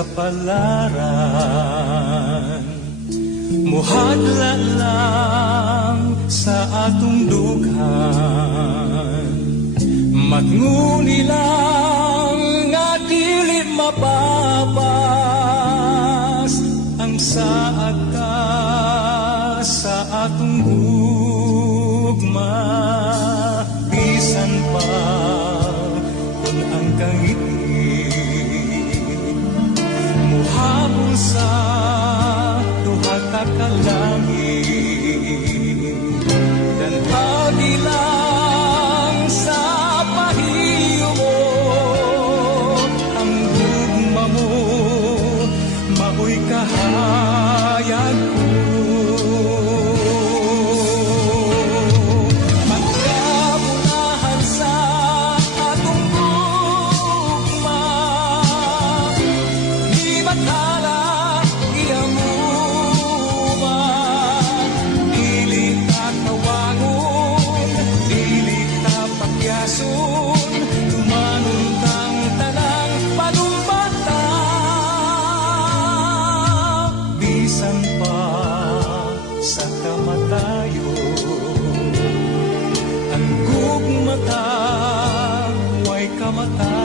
kapalaran. Muhadla lang sa atong dughan, matnguni lang nga dili mapapas ang saad ka sa atong gugma. Bisan pa kung ang kangiti muhabol sa duha ka kalangit, dan adi lang sa pahiyo mo ang gugma mo, mao'y kahayag ko. Pagkabunahan sa atong gugma, di batala giamuman, dili ta tawangon, dili ta pakyason, tumanon kang tanang panumbata. Bisan pa sa kamatayon, ang gugmata way kamatayon.